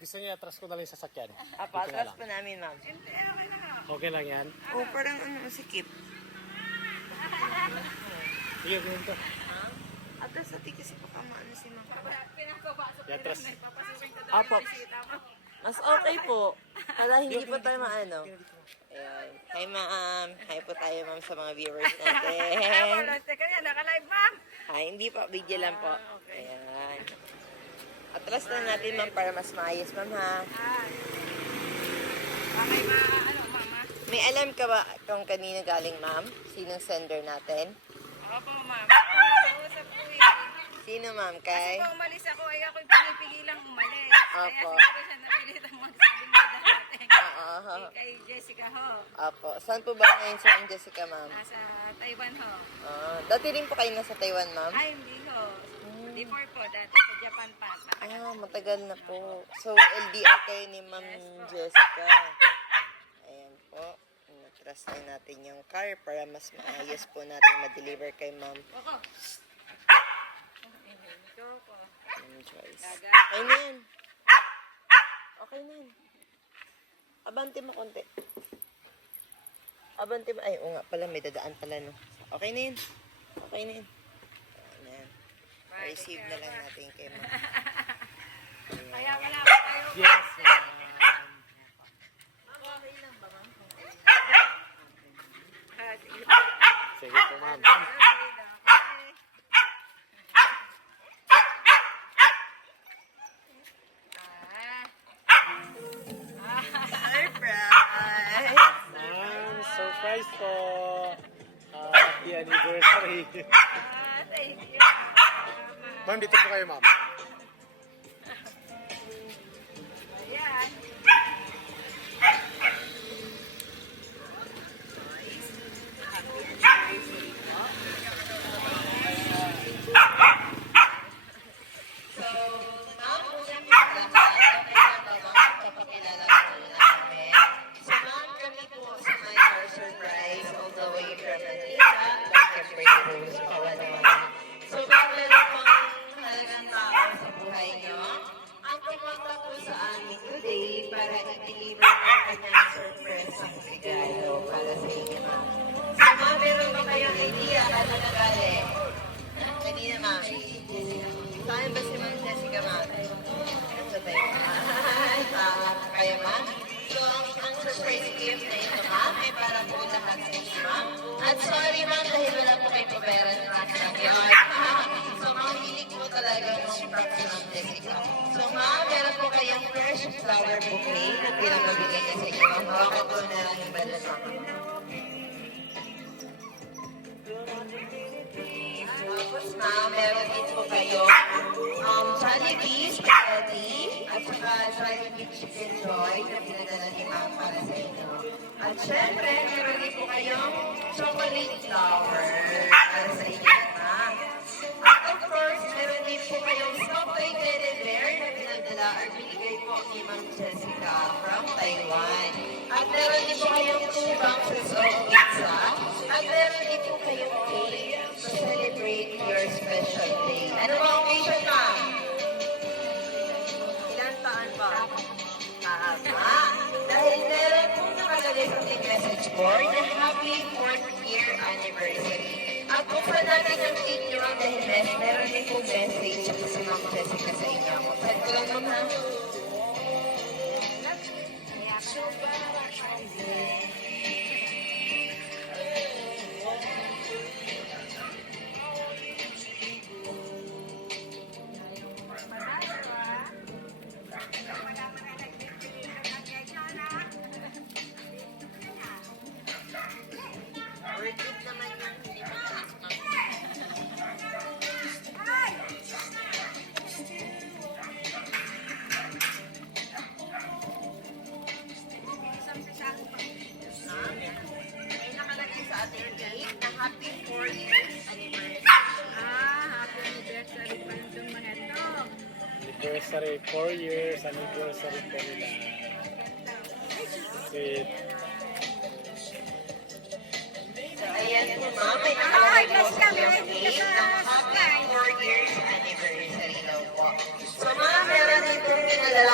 Gusto niya, atras ko na lang yung sasakyan. Apa, atras pa namin, ma'am. Okay lang yan. Oh, parang ano, masikip. Sige, ganun to. Atras natin kasi baka maano si ma'am. Atras. Apo. Mas okay po. Para hindi po tayo maano. Ayan. Hi, ma'am. Hi po tayo, ma'am, sa mga viewers natin. Naka-live, ma'am. Hi, hindi po. Video lang po. Ayan. Atras na natin, ma'am, para mas maayos, ma'am, ha? Okay, ano, mama? May alam ka ba kung kanino galing, ma'am? Sinong sender natin? Opo, ma'am. Kausap ko eh. Sino, ma'am? Kasi Kay? po umalis ako, ako'y pinipigilang umalis. Opo. Kaya siguro siya napilitang magsabing na dating. Oo. Kay Jessica ho. Apo. Saan po ba ngayon si Ma'am Jessica, ma'am? Nasa Taiwan ho. Dati rin po kayo nasa Taiwan, ma'am? Ay, hindi ho. Before po, dati sa Japan pa. Matagal na po. So, LDR kayo ni Ma'am Jessica. Ayan po. Natras na natin yung car para mas maayos po natin ma-deliver kay Ma'am. Oko. Ikaw po. Ma'am Joyce. Gaga. Okay na yan. Okay na yan. Abante mo konti. Abante mo. Ay, o nga pala, may dadaan pala, no? Okay na yan. Okay na yan. Ayan na yan. Receive na lang natin kay Ma'am. Kaya wala ko kayo. Yes, ma'am. Okay lang ba, Ma'am? Sige po, ma'am. Surprise! Ma'am, surprise po. Happy anniversary. Thank you. Ma'am, dito po kayo, ma'am. Ayan. So, ma'am, unang pagkakataon, okay na ba, ma'am? Papakilala ko muna kami. So, ma'am, kami po sa My Car Surprise all the way from Manila, like a pretty rose, Palawan. So, ma'am, meron pang halagang tao sa buhay niyo. Ang pumunta po sa amin today para i-deliver ng kanyang surprise ang regalo para sa inyo, ma'am. So, ma'am, meron ba kayong idea ano na galing? Kanina, ma'am. Saan ba si Ma'am Jessica, ma'am? Nasa tayo. Tama kayo, ma'am. So, ang surprise gift na ito, ma'am, ay para po lahat sa inyo, ma'am. At sorry, ma'am, dahil wala po kayo pabera ng last yun. So, ma'am, hilig po talaga nung props si Ma'am Jessica. So, ma'am, meron po kayong fresh flower bouquet na pinamabigay niya sa inyo. Ma'am, baka po na lang yung bala sa mga. Tapos, ma'am, meron din po kayo Jollibee spaghetti at saka Jollibee chicken joy na pinadala ni ma'am para sa inyo. At syempre, meron din po kayong chocolate flower para sa inyo, ma'am. At of course, meron din po kayong soft-toy teddy bear na pinadala at binigay po ni Ma'am Jessica from Taiwan. At meron din po kayong 2 boxes of pizza. At meron din po kayong cake to celebrate your special day. Ano ba ang occasion, ma'am? Ilan taon ba? Tama. Dahil meron pong nakalagay sa ating message board na happy 4th year anniversary. At buksan natin ang cake nyo dahil meron din pong message sa Ma'am Jessica sa inyo. Saan ko lang, ma'am, ha? Worth it naman yung hindi mataas, ma'am. May nakalagay sa ating cake na happy 4 years anniversary. Happy anniversary pa itong mga to. Anniversary, 4 years anniversary po nila. Sweet. So, ayan po, ma'am. May nakalagay po sa yung cake na happy 4 years anniversary daw po. So, ma'am, meron din po pinadala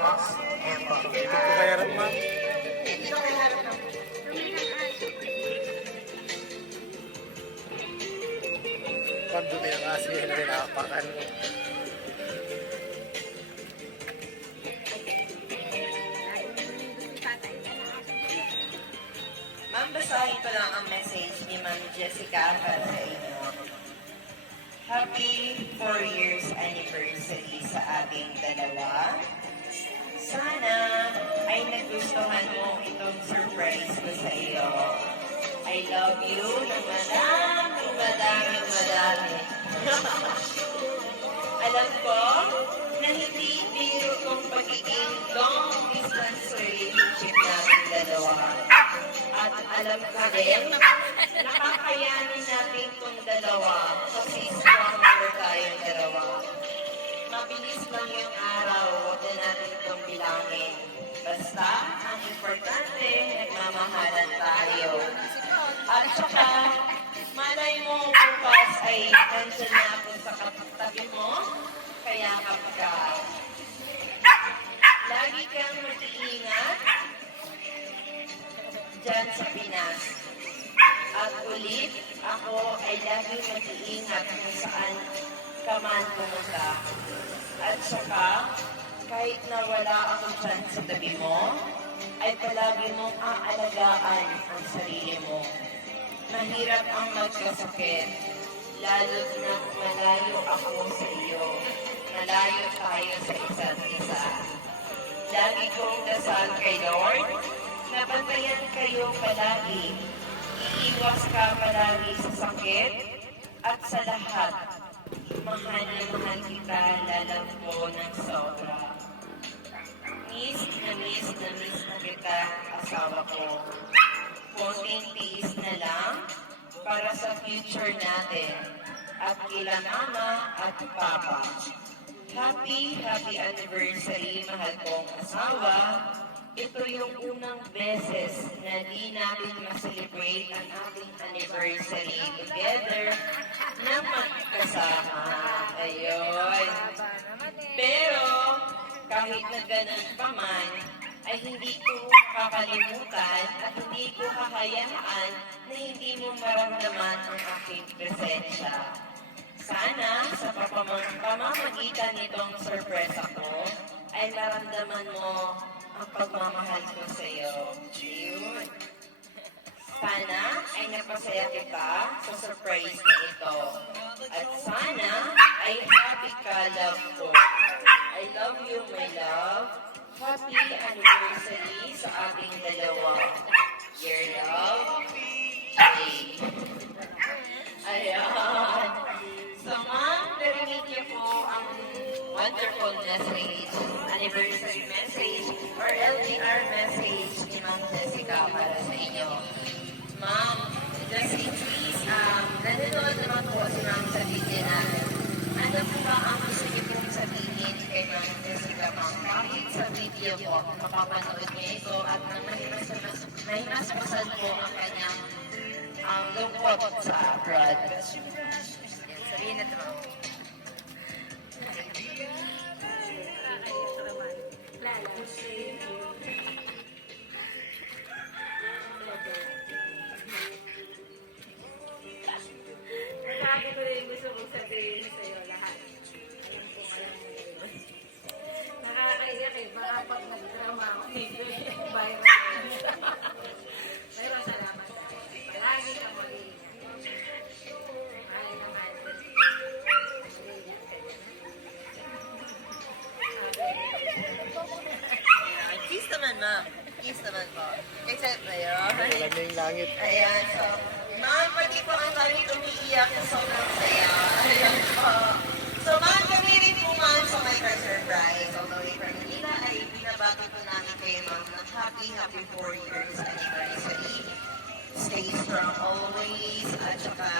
Dito po kaya rin, ma'am. Dito kayo harap ng Pag dumi ang aso yun, pinapakan mo. Ma'am, basahin ko lang ang message ni Ma'am Jessica para sa inyo. Happy 4 years anniversary sa ating dalawa. Sana ay nagustuhan mo itong surprise ko sa iyo. I love you ng madami. Alam ko na hindi biro kong pagiging long distance relationship natin dalawa. At alam ko rin, nakakayanin natin itong dalawa kasi stronger tayong dalawa. Mabilis lang yung araw, huwag na natin itong bilangin. Basta, ang importante, nagmamahalan tayo. At saka, malay mo bukas ay nandyan na ako sa katabi mo, kaya kapag lagi kang mag-iingat dyan sa Pinas. At ulit, ako ay lagi mag-iingat kung saan ka man pumunta. At saka, kahit na wala ako dyan sa tabi mo, ay palagi mong aalagaan ang sarili mo. Mahirap ang magkasakit, lalo na malayo ako sa iyo. Malayo tayo sa isa't isa. Lagi kong dasal kay Lord, nabantayan kayo palagi. Iiwas ka palagi sa sakit at sa lahat. Mahal na mahal kita, lalang ko ng sobra. Miss na kita, asawa ko. Konting tiis na lang para sa future natin at kila mama at papa. Happy anniversary, mahal kong asawa. Ito yung unang beses na di natin ma-celebrate ang ating anniversary together na magkasama. Ayun. Pero, kahit na ganun pa man, ay hindi ko kakalimutan at hindi ko kakayaan na hindi mo maramdaman ang aking presensya. Sana sa pamamagitan nitong sorpresa ko ay maramdaman mo ang pagmamahal ko sa iyo. Yun. Sana ay napasaya kita sa surprise na ito. At sana ay happy ka, love ko. I love you, my love. Happy anniversary sa ating dalawa. Your love, Jay. Ayan. So, ma'am, narinig niyo po ang wonderful message, anniversary message, or LDR message ni Ma'am Jessica para sa inyo. Ma'am, just in case, nanonood naman po si Ma'am sa video natin. Ano po ba ang gusto niyo pong sabihin kay Ma'am Jessica, ma'am? Bakit sa video po, mapapanood niyo ito at nahimasmasan po ang kanyang lungkot sa abroad. Sabihin na ito, ma'am. Sabi ko rin gusto kong sabihin sa'yo lahat. Alam mo yun. Nakakaiyak eh. Baka pag nag-drama ako, viral na. Pero salamat. Palagi ka mag-iingat. Mahal na mahal. Kiss naman, ma'am. Kiss naman po. Except na yun. Alam niya yung langit. Ayan, so, ma'am, pati po ang kami umiiyak sa sobrang saya. Ayan po. So, ma'am, kami rin po, ma'am, sa my surprise. All the way from Manila ay binabati po namin kayo, ma'am, ng happy 4 years anniversary. Stay strong always. At saka,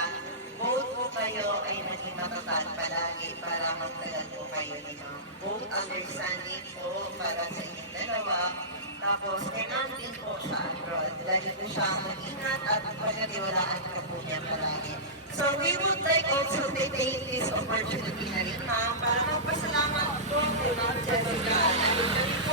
both po kayo ay naging matatag palagi para magtagal po kayo ni ma'am. Both understanding po para sa inyong dalawa. Tapos, kailangan din po sa abroad. Lagi po siyang mag-ingat at pagkatiwalaan ka po niya palagi. So, we would like also to take this opportunity na rin, ma'am, para magpasalamat po kay Ma'am Jessica. Nandun kami po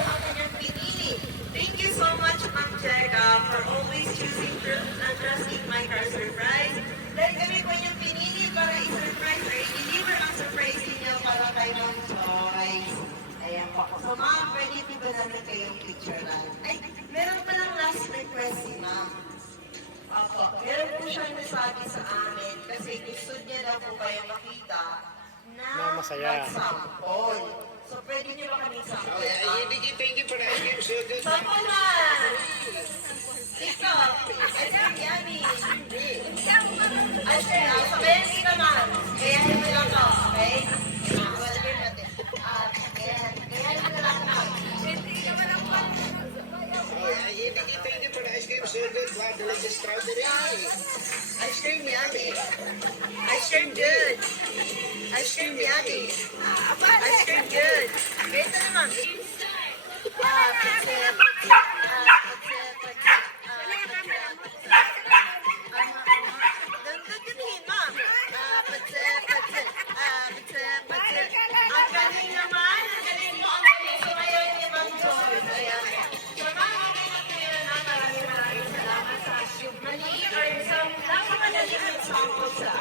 for always choosing trusting my car surprise. Dahil kami po yung pinili para i-surprise or i-deliver ang surprise ninyo para kay Ma'am Joyce. Ayan po. So ma'am, pwede po ba namin kayong picturean? Ay, meron pa lang last request si ma'am. Opo, meron po siyang nasabi sa amin kasi gusto niya daw po kayo makita na masaya. mag-sample. So pwede niyo ba kami sample? Thank you for the ice cream so good. Sample na! Ikaw, ice cream yummy. Ice cream, sabihin kita ma'am. Gayahin mo lang to, okay? Gayahin natin. Gayahin mo lang ma'am. Thank you for the ice cream so good. Wow, delicious strawberry. Ice cream yummy. Ice cream good. Ice cream yummy. Ice cream good. Ito naman. Ang galing naman. Ang galing mo. Ang galing. So ngayon ni Ma'am Joy. Ayan. So maraming salamat sa maliit or sa napakadali ng sample sa